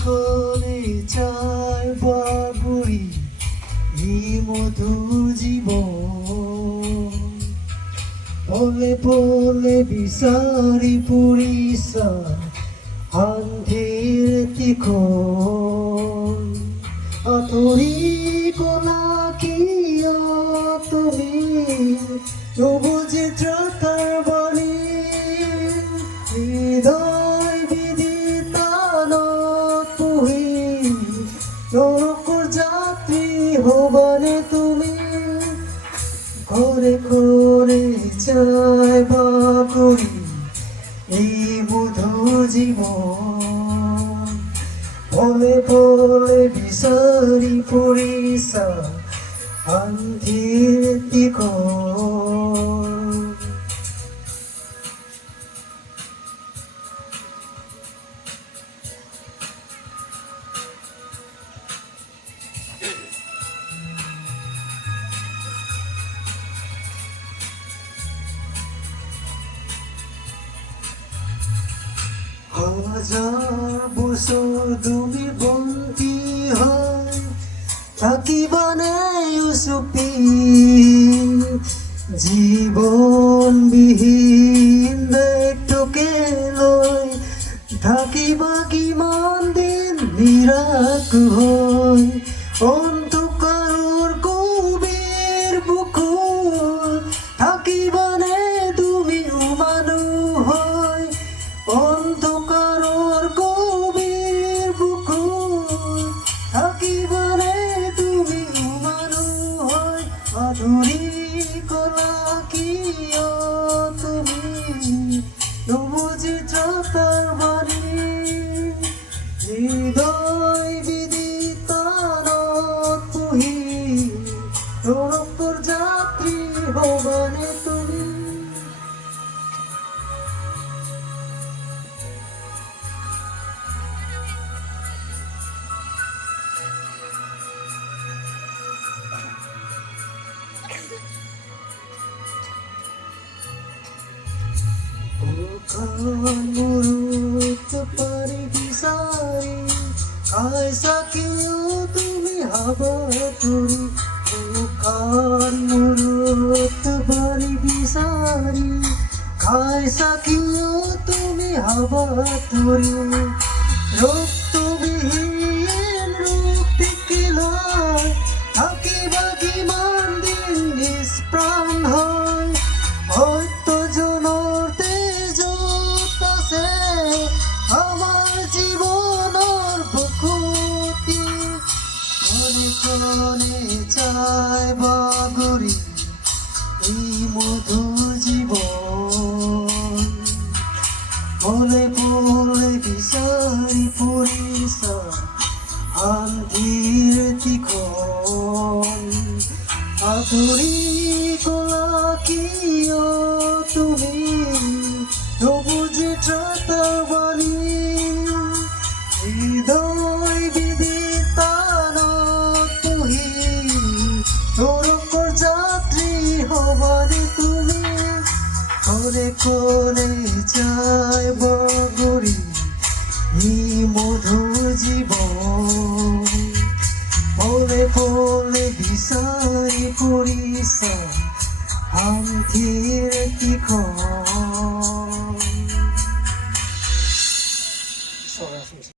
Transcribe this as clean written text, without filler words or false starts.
কোণে চায় বাবুরি এই মধু জীবন পলে পলে বিচাৰি ফুৰিছা শান্তিৰ তীখন আঁতৰি গলা কিয় তুমি নুবুজি ত্ৰাতাৰ বাণী হৃদয় বিদিতানত পুহি নৰকৰ যাত্ৰী হবানে তুমি ঘৰে ঘৰে যায় বাগৰি এই মধুৰ জীৱন পলে পলে বিচাৰি ফুৰিছা শান্তিৰ তীখন হাজাৰ বছৰ তুমি বন্দী হয় থাকিবানে চুপি জীৱনবিহীন দেশটোকে লৈ থাকিবা কিমান দিন নিৰাশ হৈ অন্ধকাৰৰ গভীৰ বুকুত থাকিবানে তুমি মানুহ হৈ অন্ধকাৰৰ গভীৰ বুকুত থাকিবানে তুমি মানুহ হৈ আঁতৰি গলা কিয় তুমি নুবুজি ত্ৰাতাৰ বাণী হৃদয় বিদিতানত পুহি নৰকৰ যাত্ৰী হবানে তুমি মূৰত পাৰি বিচাৰি খাইছা কিয় তুমি হাবাথুৰি মূৰত পাৰি বিচাৰি খাইছা কিয় তুমি হাবাথুৰি ৰক্তবিহীন ৰূপ টিকিলাই থাকিবা কিমান দিন নিষ্প্ৰাণ হয় সত্যজনৰ তেজত আছে আমাৰ জীৱনৰ বুকুতি কণে কণে যায় বাগৰি এই মধুৰ জীৱন পলে পলে বিচাৰি ফুৰিছা শান্তিৰ তীখন আঁতৰি গলা কিয় তুমি নুবুজি ত্ৰাতাৰ বাণী হৃদয় বিদিতানত পুহি নৰকৰ যাত্ৰী হবানে তুমি কণে কণে যায় বাগৰি এই মধুৰ জীৱন পলে পলে বিচাৰি ফুৰিছা শান্তিৰ তীখন